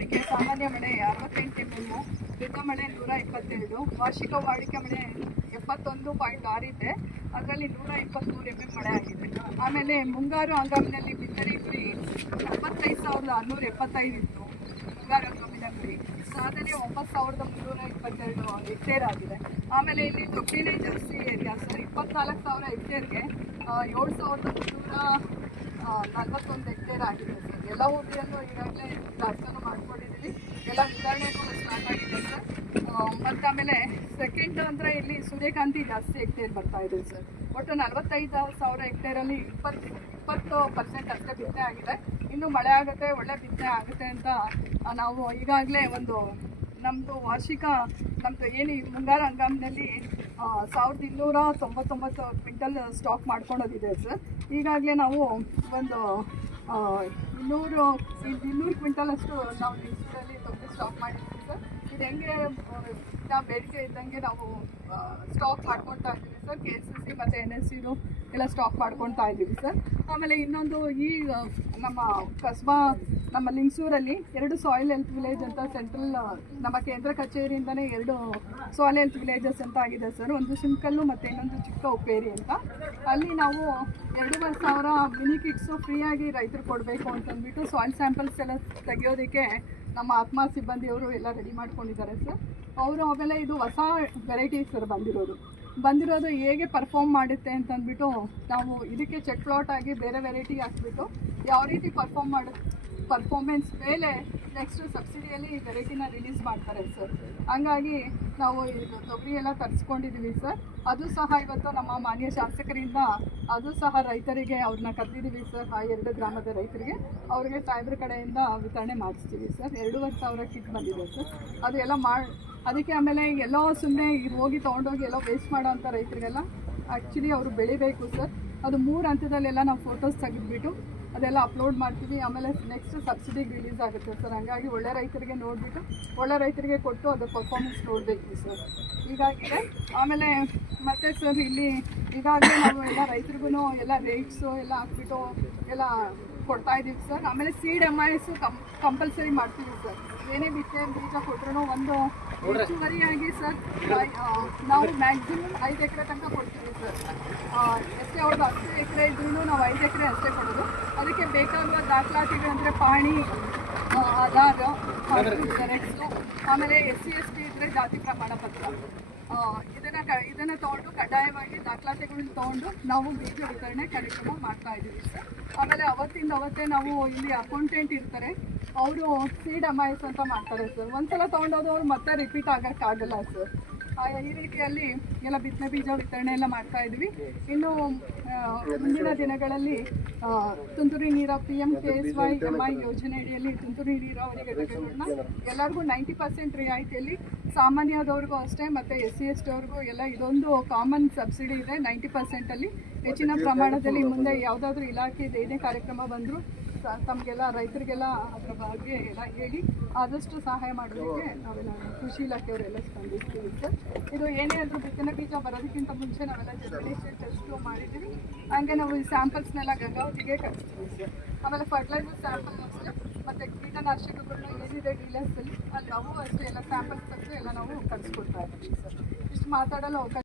ಅಡಿಕೆ ಸಾಮಾನ್ಯ ಮಳೆ 68 mm, ಮಿತ ಮಳೆ 122, ವಾರ್ಷಿಕ ವಾಡಿಕೆ ಮಳೆ 71.6 ಇದೆ. ಅದರಲ್ಲಿ 123 mm ಮಳೆ ಆಗಿದೆ. ಆಮೇಲೆ ಮುಂಗಾರು ಹಂಗಾಮಿನಲ್ಲಿ ಬಿತ್ತನೆ ಗುರಿ 75,675 ಇತ್ತು. ಮುಂಗಾರು ಹಂಗಾಮಿನಲ್ಲಿ ಸಾಧನೆ 9,322 ಹೆಕ್ಟೇರ್ ಆಗಿದೆ. ಆಮೇಲೆ ಇಲ್ಲಿ ತೊಗರಿನೇ ಜಾಸ್ತಿ ಏರಿಯಾ ಸರ್, 24,000 ಹೆಕ್ಟೇರ್ಗೆ 7,341 ಹೆಕ್ಟೇರ್ ಆಗಿದೆ ಸರ್. ಎಲ್ಲ ಊರಿಯಲ್ಲೂ ಈಗಾಗಲೇ ದಾಸ್ತಾನು ಮಾಡ್ಕೊಂಡಿದ್ದೀವಿ, ಎಲ್ಲ ವಿತರಣೆಗೂ ಸ್ಟಾರ್ಟ್ ಆಗಿದೆ ಸರ್. ಮತ್ತು ಆಮೇಲೆ ಸೆಕೆಂಡ್ ಅಂದರೆ ಇಲ್ಲಿ ಸೂರ್ಯಕಾಂತಿ ಜಾಸ್ತಿ ಹೆಕ್ಟೇರ್ ಬರ್ತಾ ಇದೆ ಸರ್. ಒಟ್ಟು 45,000 ಹೆಕ್ಟೇರಲ್ಲಿ 20% ಅಷ್ಟೇ ಬಿತ್ತನೆ ಆಗಿದೆ. ಇನ್ನೂ ಮಳೆ ಆಗುತ್ತೆ, ಒಳ್ಳೆ ಬಿತ್ತನೆ ಆಗುತ್ತೆ ಅಂತ ನಾವು ಈಗಾಗಲೇ ಒಂದು ನಮ್ಮದು ವಾರ್ಷಿಕ ನಮ್ಮದು ಏನು ಮುಂಗಾರು ಹಂಗಾಮಿನಲ್ಲಿ 1,299 ಕ್ವಿಂಟಲ್ ಸ್ಟಾಕ್ ಮಾಡ್ಕೊಳೋದಿದೆ ಸರ್. ಈಗಾಗಲೇ ನಾವು ಒಂದು 200 ಕ್ವಿಂಟಲ್ ಅಷ್ಟು ನಾವು ಲಿಸ್ಟಲ್ಲಿ ತೊಗೊಂಡು ಸ್ಟಾಕ್ ಮಾಡಿದ್ದೀವಿ ಸರ್. ಇದು ಹೆಂಗೆ ನಾವು ಬೇಡಿಕೆ ಇದ್ದಂಗೆ ನಾವು ಸ್ಟಾಕ್ ಮಾಡ್ಕೊತಾ ಇದ್ದೀವಿ ಸರ್. KCC ಮತ್ತು NSCದು ಎಲ್ಲ ಸ್ಟಾಕ್ ಮಾಡ್ಕೊತಾ ಇದ್ದೀವಿ ಸರ್. ಆಮೇಲೆ ಇನ್ನೊಂದು ಈ ನಮ್ಮ ಕಸ್ಬಾ ನಮ್ಮ ಲಿಂಗಸೂರಲ್ಲಿ 2 ಸಾಯಿಲ್ ಹೆಲ್ತ್ ವಿಲೇಜ್ ಅಂತ ಸೆಂಟ್ರಲ್ ನಮ್ಮ ಕೇಂದ್ರ ಕಚೇರಿಯಿಂದನೇ 2 ಸಾಯಿಲ್ ಹೆಲ್ತ್ ವಿಲೇಜಸ್ ಅಂತ ಆಗಿದೆ ಸರ್. ಒಂದು ಶಿಂಕಲ್ಲು ಮತ್ತು ಇನ್ನೊಂದು ಚಿಕ್ಕ ಉಪ್ಪೇರಿ ಅಂತ. ಅಲ್ಲಿ ನಾವು 2,500 ಮಿನಿ ಕಿಟ್ಸು ಫ್ರೀಯಾಗಿ ರೈತರು ಕೊಡಬೇಕು ಅಂತಂದ್ಬಿಟ್ಟು ಸಾಯಿಲ್ ಸ್ಯಾಂಪಲ್ಸ್ ಎಲ್ಲ ತೆಗೆಯೋದಕ್ಕೆ ನಮ್ಮ ಆತ್ಮ ಸಿಬ್ಬಂದಿಯವರು ಎಲ್ಲ ರೆಡಿ ಮಾಡ್ಕೊಂಡಿದ್ದಾರೆ ಸರ್. ಅವರು ಆಮೇಲೆ ಇದು ಹೊಸ ವೆರೈಟೀಸ್ ಸರ್ ಬಂದಿರೋದು ಹೇಗೆ ಪರ್ಫಾರ್ಮ್ ಮಾಡುತ್ತೆ ಅಂತಂದ್ಬಿಟ್ಟು ನಾವು ಇದಕ್ಕೆ ಚೆಕ್ ಪ್ಲಾಟ್ ಆಗಿ ಬೇರೆ ವೆರೈಟಿ ಹಾಕ್ಬಿಟ್ಟು ಯಾವ ರೀತಿ ಪರ್ಫಾರ್ಮೆನ್ಸ್ ಮೇಲೆ ನೆಕ್ಸ್ಟ್ ಸಬ್ಸಿಡಿಯಲ್ಲಿ ಈ ವೆರೈಟಿನ ರಿಲೀಸ್ ಮಾಡ್ತಾರೆ ಸರ್. ಹಂಗಾಗಿ ನಾವು ಇದು ತೊಗರಿ ಎಲ್ಲ ತರಿಸ್ಕೊಂಡಿದ್ದೀವಿ ಸರ್. ಅದು ಸಹ ಇವತ್ತು ನಮ್ಮ ಮಾನ್ಯ ಶಾಸಕರಿಂದ ಅದು ಸಹ ರೈತರಿಗೆ ಅವ್ರನ್ನ ಕರೆದಿದ್ದೀವಿ ಸರ್. ಆ 2 ಗ್ರಾಮದ ರೈತರಿಗೆ ಅವ್ರಿಗೆ ಸಾಹೇಬ್ರ ಕಡೆಯಿಂದ ವಿತರಣೆ ಮಾಡಿಸ್ತೀವಿ ಸರ್. 2,500 ಕಿಟ್ ಬಂದಿದೆ ಸರ್. ಅದು ಎಲ್ಲ ಅದಕ್ಕೆ ಆಮೇಲೆ ಎಲ್ಲೋ ಸುಮ್ಮನೆ ಹೋಗಿ ತೊಗೊಂಡೋಗಿ ಎಲ್ಲೋ ವೇಸ್ಟ್ ಮಾಡೋ ಅಂಥ ರೈತರಿಗೆಲ್ಲ ಆ್ಯಕ್ಚುಲಿ ಅವರು ಬೆಳಿಬೇಕು ಸರ್. ಅದು 3 ಹಂತದಲ್ಲೆಲ್ಲ ನಾವು ಫೋಟೋಸ್ ತೆಗೆದುಬಿಟ್ಟು ಅದೆಲ್ಲ ಅಪ್ಲೋಡ್ ಮಾಡ್ತೀವಿ. ಆಮೇಲೆ ನೆಕ್ಸ್ಟ್ ಸಬ್ಸಿಡಿಗೆ ರಿಲೀಸ್ ಆಗುತ್ತೆ ಸರ್. ಹಾಗಾಗಿ ಒಳ್ಳೆ ರೈತರಿಗೆ ನೋಡಿಬಿಟ್ಟು ಒಳ್ಳೆ ರೈತರಿಗೆ ಕೊಟ್ಟು ಅದು ಪರ್ಫಾರ್ಮೆನ್ಸ್ ನೋಡಬೇಕು ಸರ್. ಹೀಗಾಗಿದೆ. ಆಮೇಲೆ ಮತ್ತೆ ಸರ್ ಇಲ್ಲಿ ಈಗಾಗಲೇ ನಾವು ಎಲ್ಲ ರೈತರಿಗೂ ಎಲ್ಲ ರೇಟ್ಸು ಎಲ್ಲ ಹಾಕ್ಬಿಟ್ಟು ಎಲ್ಲ ಕೊಡ್ತಾ ಇದ್ದೀವಿ ಸರ್. ಆಮೇಲೆ ಸೀಡ್ MIS ಕಂಪಲ್ಸರಿ ಮಾಡ್ತೀವಿ ಸರ್. ಏನೇ ಬಿತ್ತನೆ ಬೀಜ ಕೊಟ್ಟರು ಒಂದು ಹೆಚ್ಚುವರಿಯಾಗಿ ಸರ್ ನಾವು ಮ್ಯಾಕ್ಸಿಮಮ್ 5 ಎಕರೆ ತನಕ ಕೊಡ್ತೀವಿ ಸರ್. ಎಷ್ಟೇ ಅವ್ರದ್ದು 10 ಎಕರೆ ಇದ್ರೂ ನಾವು 5 ಎಕರೆ ಅಷ್ಟೇ ಕೊಡೋದು. ಅದಕ್ಕೆ ಬೇಕಾಗುವ ದಾಖಲಾತಿಗಳು ಅಂದರೆ ಪಾಣಿ, ಆಧಾರ್, ಜೆರಾಕ್ಸು, ಆಮೇಲೆ SC ST ಇದ್ದರೆ ಜಾತಿ ಪ್ರಮಾಣ ಪತ್ರ, ಇದನ್ನು ತೊಗೊಂಡು ಕಡ್ಡಾಯವಾಗಿ ದಾಖಲಾತಿಗಳನ್ನ ತೊಗೊಂಡು ನಾವು ಬೀಜ ವಿತರಣೆ ಕಾರ್ಯಕ್ರಮ ಮಾಡ್ತಾ ಇದ್ದೀವಿ ಸರ್. ಆಮೇಲೆ ಅವತ್ತೇ ನಾವು ಇಲ್ಲಿ ಅಕೌಂಟೆಂಟ್ ಇರ್ತಾರೆ, ಅವರು ಸೀಡ್ MIS ಅಂತ ಮಾಡ್ತಾರೆ ಸರ್. ಒಂದ್ಸಲ ತೊಗೊಂಡೋದವ್ರು ಮತ್ತೆ ರಿಪೀಟ್ ಆಗೋಕ್ಕಾಗಲ್ಲ ಸರ್. ಈ ರೀತಿಯಲ್ಲಿ ಎಲ್ಲ ಬಿತ್ತನೆ ಬೀಜ ವಿತರಣೆ ಎಲ್ಲ ಮಾಡ್ತಾ ಇದ್ವಿ. ಇನ್ನು ಮುಂದಿನ ದಿನಗಳಲ್ಲಿ ತುಂತುರು ನೀರಾವರಿ PMKSY ಯೋಜನೆ ಅಡಿಯಲ್ಲಿ ತುಂತುರು ನೀರಾವರಿ ಘಟಕಗಳನ್ನ ಎಲ್ಲರಿಗೂ 90% ರಿಯಾಯಿತಿಯಲ್ಲಿ, ಸಾಮಾನ್ಯದವ್ರಿಗೂ ಅಷ್ಟೇ ಮತ್ತು SC ST ಅವ್ರಿಗೂ ಎಲ್ಲ ಇದೊಂದು ಕಾಮನ್ ಸಬ್ಸಿಡಿ ಇದೆ 90%ಅಲ್ಲಿ. ಹೆಚ್ಚಿನ ಪ್ರಮಾಣದಲ್ಲಿ ಮುಂದೆ ಯಾವುದಾದ್ರೂ ಇಲಾಖೆದು ಏನೇ ಕಾರ್ಯಕ್ರಮ ಬಂದರೂ ತಮಗೆಲ್ಲ ರೈತರಿಗೆಲ್ಲ ಅದರ ಬಗ್ಗೆ ಎಲ್ಲ ಹೇಳಿ ಆದಷ್ಟು ಸಹಾಯ ಮಾಡೋದಕ್ಕೆ ನಾವೆಲ್ಲ ಕೃಷಿ ಇಲಾಖೆಯವರೆಲ್ಲ ಸ್ಪಂದಿಸ್ತೀವಿ ಸರ್. ಇದು ಏನೇ ಆದರೂ ಬಿತ್ತನೆ ಬೀಜ ಬರೋದಕ್ಕಿಂತ ಮುಂಚೆ ನಾವೆಲ್ಲ ಜರ್ಮಿನೇಷನ್ ಟೆಸ್ಟು ಮಾಡಿದ್ದೀವಿ. ಹಾಗೆ ನಾವು ಈ ಸ್ಯಾಂಪಲ್ಸ್ನೆಲ್ಲ ಗಂಗಾವತಿಗೆ ಕಳಿಸ್ತೀವಿ ಸರ್. ಆಮೇಲೆ ಫರ್ಟಿಲೈಸರ್ ಸ್ಯಾಂಪಲ್ ಅಷ್ಟೇ ಮತ್ತು ಕೀಟನಾಶಕಗಳನ್ನ ಏನಿದೆ ಡೀಲರ್ಸಲ್ಲಿ ಅಲ್ಲಿ ಅವು ಅಷ್ಟೇ ಎಲ್ಲ ಸ್ಯಾಂಪಲ್ಸ್ ತೆಗೆದು ಎಲ್ಲ ನಾವು ಕಳಿಸ್ಕೊಡ್ತಾ ಇದ್ದೀವಿ ಸರ್. ಇಷ್ಟು ಮಾತಾಡಲು ಅವಕಾಶ